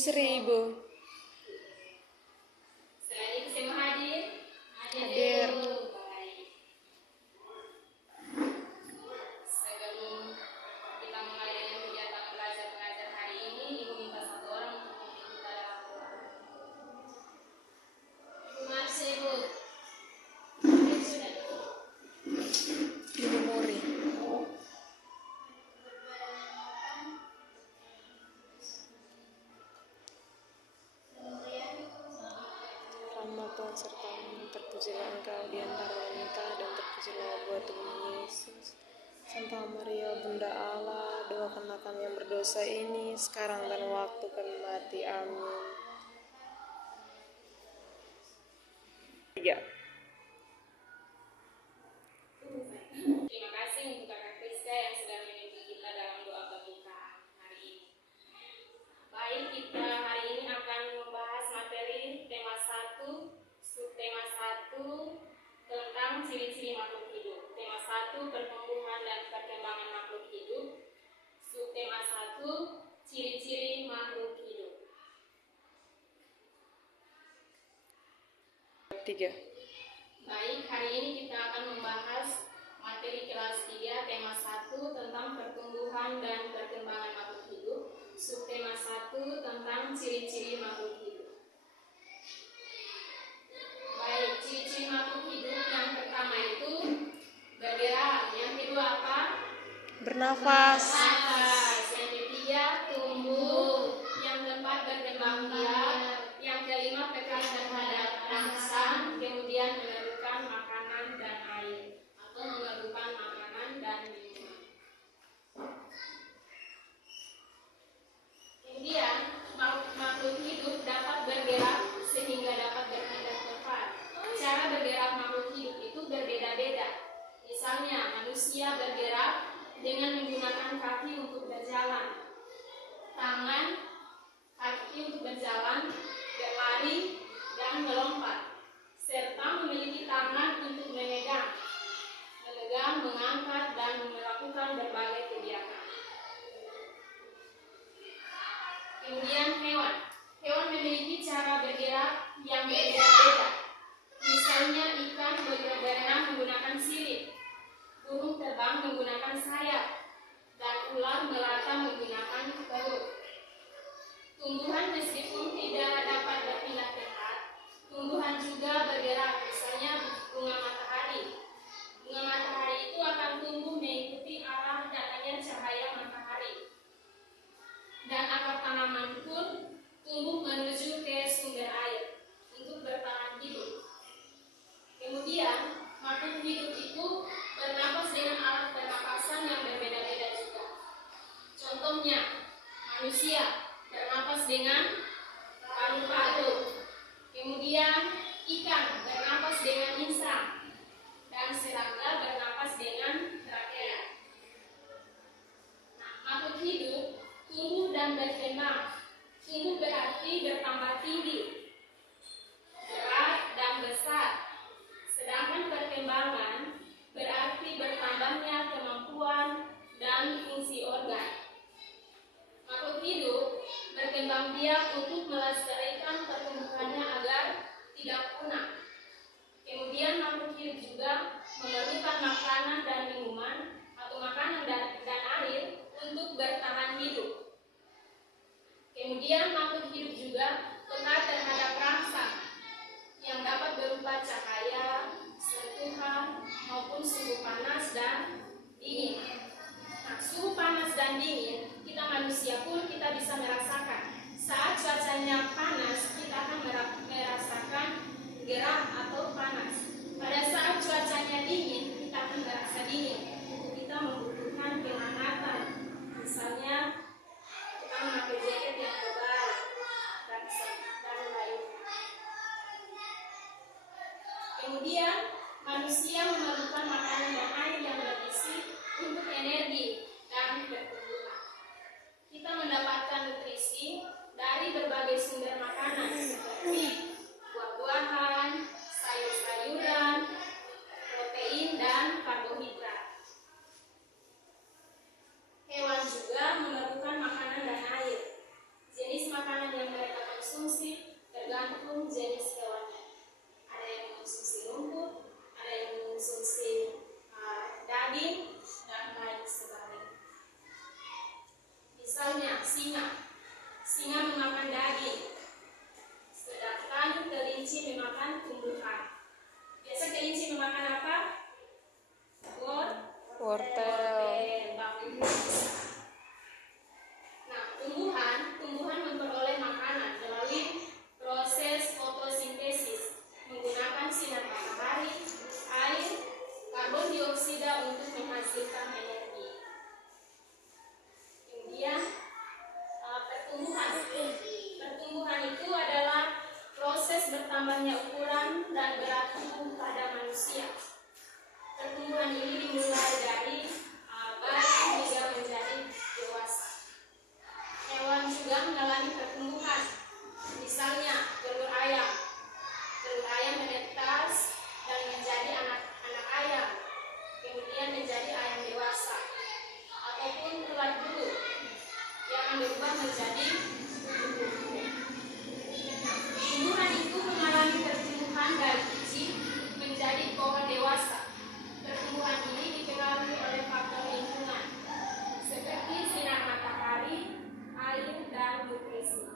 1000. Selain itu semua hadir? Hadir. Baik. Sebelum kita mulai dengan kegiatan belajar mengajar hari ini, Ibu minta satu orang untuk memimpin kita dalam doa. Ibu Marsi, Ibu. Sudah. Ibu Muri. Rahmat Tuhan sertamu, terpujilah Engkau di antara wanita dan terpujilah buah tubuhmu Yesus. Santa Maria Bunda Allah, doakanlah kami yang berdosa ini sekarang dan waktu kami mati. Amin. 3. Terima kasih untuk Kakak Kriska yang sudah memimpin kita dalam doa pembukaan hari ini. Baik, kita hari ini akan membahas materi tema 1, subtema 1 tentang ciri-ciri makhluk hidup. Tema 1, pertumbuhan dan perkembangan makhluk hidup. Subtema 1, ciri-ciri makhluk hidup. 3. Baik, hari ini kita akan membahas materi kelas 3 tema 1 tentang pertumbuhan dan perkembangan makhluk hidup. Subtema 1 tentang ciri-ciri makhluk hidup. Baik, ciri-ciri makhluk hidup yang pertama itu bergerak, yang kedua apa? Bernafas. Nafas. Yang ketiga tumbuh, yang keempat berkembang biak, yang kelima peka terhadap rangsangan, kemudian memerlukan makanan dan air atau memerlukan makanan dan minuman. Kemudian makhluk hidup dapat bergerak sehingga dapat berpindah tempat. Cara bergerak makhluk hidup itu berbeda-beda. Misalnya manusia bergerak dengan menggunakan kaki untuk berjalan, tangan, kaki untuk berjalan, berlari, dan melompat, serta memiliki tangan untuk memegang, mengangkat, dan melakukan berbagai kegiatan. Kemudian hewan. Hewan memiliki cara bergerak yang berbeda-beda. Misalnya ikan berenang menggunakan sirip, burung terbang menggunakan sayap, dan ular melata menggunakan perut. Tumbuhan meskipun tidak dapat berpindah tempat, tumbuhan juga bergerak, misalnya bunga matahari. Bunga matahari itu akan tumbuh mengikuti arah datangnya cahaya matahari. Dan akar tanaman pun tumbuh menuju ke sumber air untuk bertahan hidup. Kemudian, makhluk hidup itu bernapas dengan alat pernapasan yang berbeda-beda juga. Contohnya, manusia bernapas dengan paru-paru. Kemudian, ikan bernapas dengan insang. Dan serangga bernapas dengan trakea. Nah, makhluk hidup tumbuh dan berkembang. Tumbuh berarti bertambah tinggi, berat dan besar. Sedangkan perkembangan berarti bertambahnya kemampuan dan fungsi organ. Makhluk hidup berkembang biak untuk melestarikan pertumbuhannya agar tidak punah. Kemudian makhluk hidup juga memerlukan makanan dan minuman atau makanan dan air untuk bertahan hidup. Kemudian makhluk hidup juga peka terhadap rangsang yang dapat berupa cahaya, sentuhan, maupun suhu panas dan dingin. Nah, suhu panas dan dingin, kita manusia pun kita bisa merasakan. Saat cuacanya panas, kita akan merasakan gerah atau panas. Pada saat cuacanya dingin, kita akan merasa dingin. Kita membutuhkan kehangatan. Misalnya, kita memakai jaket yang tebal dan lainnya. Kemudian, manusia memerlukan makanan dan air yang bergizi untuk energi dan pertumbuhan. Kita mendapatkan nutrisi dari berbagai sumber makanan seperti buah-buahan, sayur-sayuran, protein, dan karbohidrat. Hewan juga memerlukan makanan dan air. Jenis makanan yang tergantung jenis hewannya. Ada yang mengonsumsi rumput, ada yang mengonsumsi daging, dan lain sebagainya. Misalnya singa memakan daging, sedangkan kelinci memakan tumbuhan. Biasa kelinci memakan apa? Wortel. Nah, tumbuhan memperoleh makanan melalui proses fotosintesis menggunakan sinar matahari, air, karbon dioksida untuk menghasilkan energi. Kemudian pertumbuhan itu adalah proses bertambahnya ukuran dan berat tubuh pada manusia. Pertumbuhan ini dimulai dari bayi hingga menjadi dewasa. Hewan juga mengalami pertumbuhan. Misalnya telur ayam menetas dan menjadi anak ayam, kemudian menjadi ayam dewasa. Ataupun ulat bulu yang berubah menjadi kupu-kupu. Tumbuhan itu mengalami pertumbuhan dari biji menjadi pohon dewasa. Pertumbuhan ini dipengaruhi oleh faktor lingkungan seperti sinar matahari, air, dan nutrisi.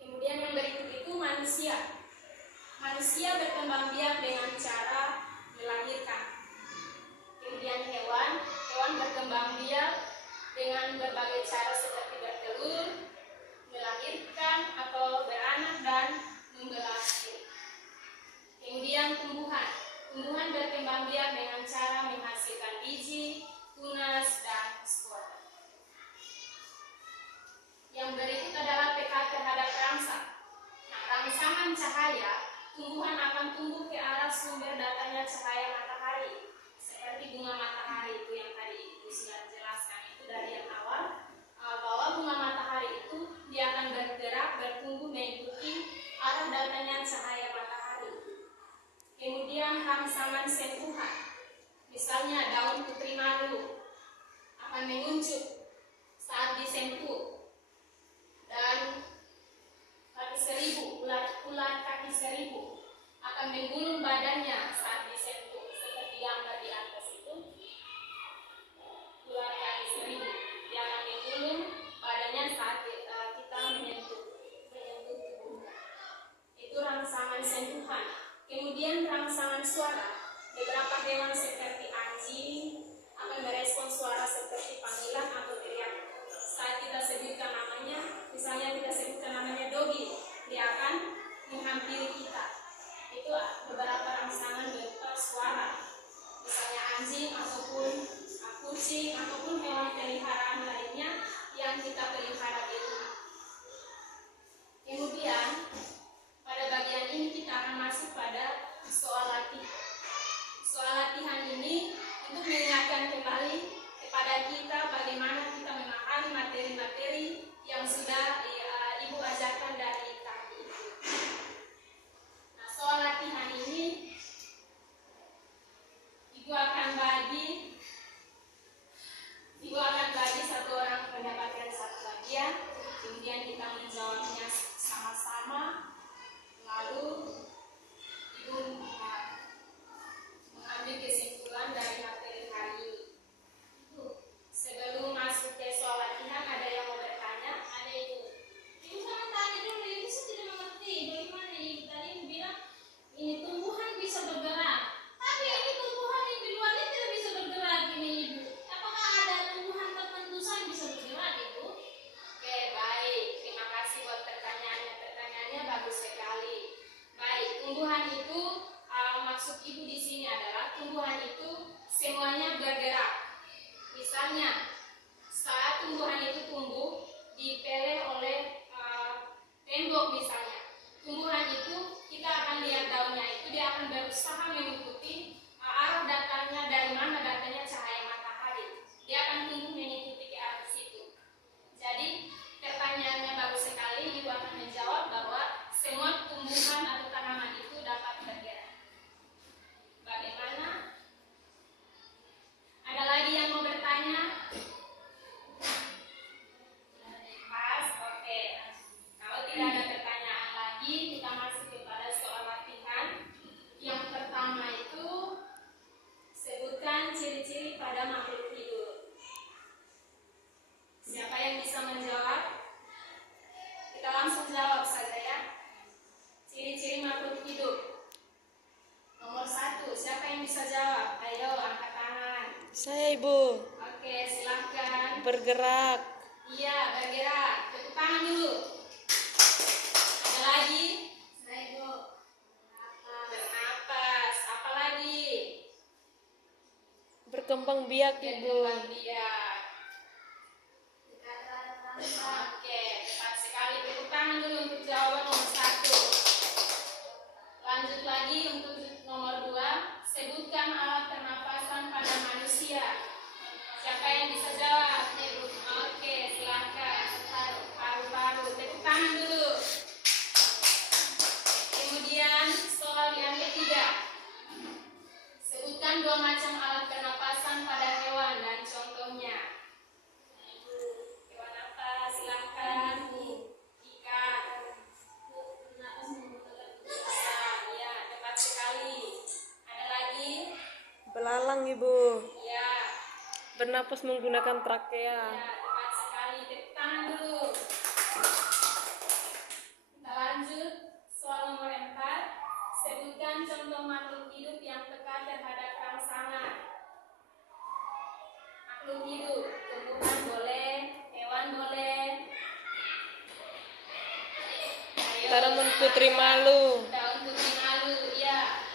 Kemudian yang berikut itu manusia. Manusia berkembang biak dengan cara melahirkan. Kemudian hewan berkembang biak dengan berbagai cara seperti bertelur, melahirkan atau beranak, dan membelah diri. Kemudian tumbuhan berkembang biak dengan cara menghasilkan biji, tunas, dan spora. Yang berikut adalah peka terhadap rangsang. Nah, rangsangan cahaya, tumbuhan akan tumbuh ke arah sumber datangnya cahaya matahari. Seperti bunga matahari itu yang tadi Ibu sudah jelaskan itu dari yang awal, bahwa bunga matahari itu dia akan bergerak, bertumbuh mengikuti arah datangnya cahaya matahari. Kemudian rangsangan sentuhan, misalnya daun putri malu akan menguncup saat disentuh, dan kaki seribu, ulat kaki seribu akan menggulung badannya saat disentuh, seperti gambar di atas itu. Ulat kaki seribu yang akan menggulung badannya saat kita menyentuh tubuh. Itu rangsangan sentuhan. Kemudian rangsangan suara, beberapa hewan seperti anjing akan merespon suara seperti panggilan atau teriakan. Saat kita sebutkan namanya, misalnya kita sebutkan namanya Dobi, dia akan menghampiri kita. Itu beberapa rangsangan berupa suara. Misalnya anjing ataupun kucing ataupun hewan peliharaan lainnya yang kita pelihara di rumah. Kemudian pada bagian ini kita akan masuk pada soal latihan. Soal latihan ini untuk mengingatkan kembali kepada kita bagaimana kita memahami materi-materi yang sudah Ibu ajarkan dari tadi. Nah, soal latihan ini Ibu akan bagi satu orang mendapatkan satu bagian, kemudian kita menjawabnya sama-sama, lalu Ibu mengambil kesimpulan dari materi hari ini. Sebelum masuk ke soal latihan, ada yang mau bertanya? Ada Ibu? Ibu jangan tanya dulu, Ibu tidak mengerti bagaimana Ibu tadi bilang ini tumbuhan bisa bergerak, tapi ini tumbuhan yang di luarnya tidak bisa bergerak ini Ibu. Apakah ada tumbuhan tertentu saja bisa bergerak Ibu? Oke, baik. Terima kasih buat pertanyaannya. Pertanyaannya bagus sekali. Baik, tumbuhan itu maksud Ibu di sini adalah tumbuhan itu semuanya bergerak. Misalnya, saat tumbuhan itu tumbuh dipeleh oleh tembok misalnya, tumbuhan itu kita akan lihat daunnya itu dia akan berusaha mengikuti arah datangnya, dari mana datangnya cahaya matahari. Dia akan tumbuh mengikuti ke arah situ. Jadi pertanyaannya bagus sekali. Ibu akan menjawab bahwa semua tumbuhan atau tanaman itu dapat bergerak. Bagaimana? Ada lagi yang mau bertanya? Pas, oke. Kalau tidak bergerak. Iya, bergerak. Tepuk tangan dulu. Ada lagi? Bernapas. Apa lagi? Berkembang biak, Ibu. Berkembang biak. Oke, tepat sekali. Tepuk tangan dulu untuk jawaban nomor 1. Lanjut lagi untuk nomor 2. Sebutkan alat pernapasan pada manusia. Siapa yang bisa jawab? Oke, silakan. Paru-paru. Tepuk tangan dulu. Kemudian soal yang ketiga. Sebutkan 2 macam alat pernapasan pada hewan dan contohnya. Hewan apa? Silakan. Ikan. Ya, tepat sekali. Ada lagi? Belalang, Ibu. Ya. Bernapas menggunakan trakea. Ya, tepat sekali. Tepuk tangan dulu. Kita lanjut. Soal nomor 4. Sebutkan contoh makhluk hidup yang peka terhadap rangsangan. Makhluk hidup, tumbuhan boleh, hewan boleh. Ayo, Tanaman putri malu. daun putih malu, ya.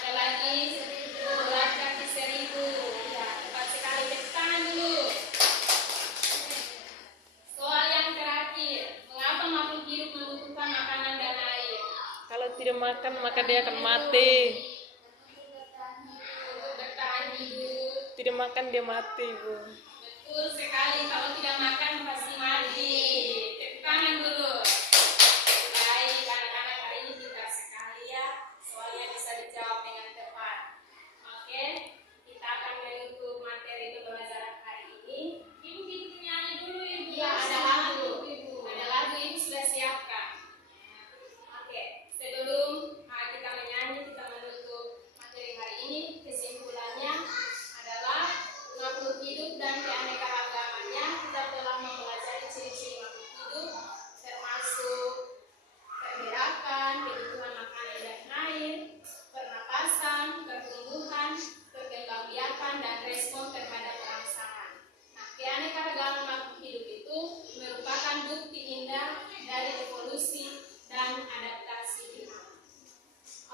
Ada lagi? Ulat kaki seribu. Ya, tepat sekali. Tepuk tangan dulu. Soal yang terakhir. Mengapa makhluk hidup membutuhkan makanan dan air? Kalau tidak makan maka dia akan mati. Untuk bertahan hidup. Tidak makan dia mati, Ibu. Betul sekali. Kalau tidak makan pasti mati. Tepuk tangan dulu. Baik, anak-anak, hari ini pintar sekali ya. Soalnya bisa dijawab dengan tepat. Oke, kita akan menutup materi pembelajaran hari ini. Ibu bikin nyanyi dulu, Ibu. Iya, ada lagu. Ada lagu, Ibu sudah siapkan. Oke, sebelum kita menyanyi, kita menutup materi hari ini. Kesimpulannya adalah makhluk hidup dan keanekaragamannya. Kita telah mempelajari ciri-ciri makhluk hidup, termasuk pergerakan, kebutuhan makanan dan air, pernapasan, pertumbuhan, perkembangbiakan, dan respon terhadap rangsangan. Nah, keanekaragaman makhluk hidup itu merupakan bukti indah dari evolusi dan adaptasi di alam.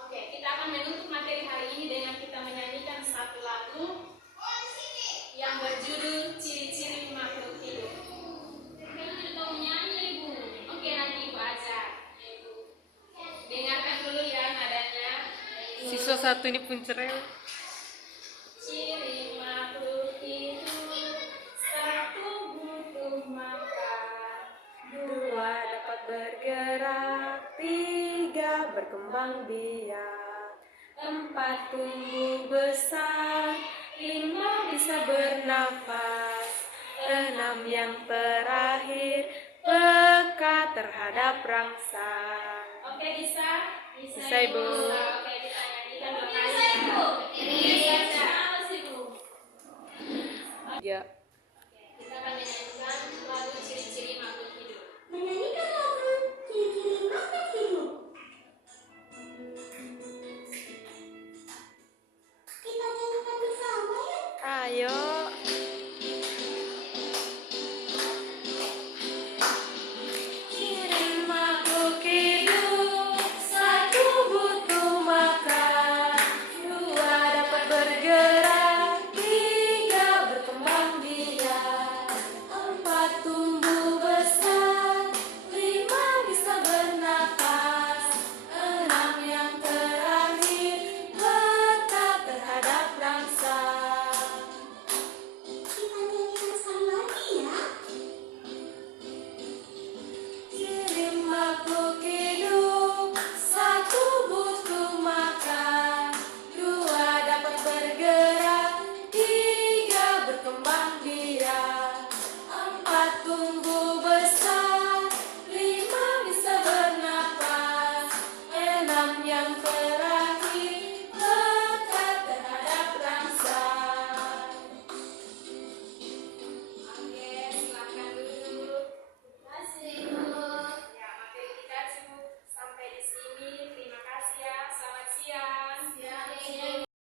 Oke, kita akan menutup materi hari ini dengan kita menyanyikan satu lagu yang berjudul Ciri-ciri Makhluk Hidup. Kamu tidak tahu menyanyi, Ibu? Oke, nanti Ibu ajar. Ibu. Dengarkan dulu ya nadanya. Siswa 1 ini pun cerewet. Ciri makhluk hidup, 1 butuh makan, 2 dapat bergerak, 3 berkembang biak, 4 tumbuh besar, 5 bisa bernafas, 6 yang terakhir peka terhadap rangsang. Oke, bisa? Bisa, Ibu. Oke, kita nyanyikan 2 kali. Bisa, Ibu. Ya.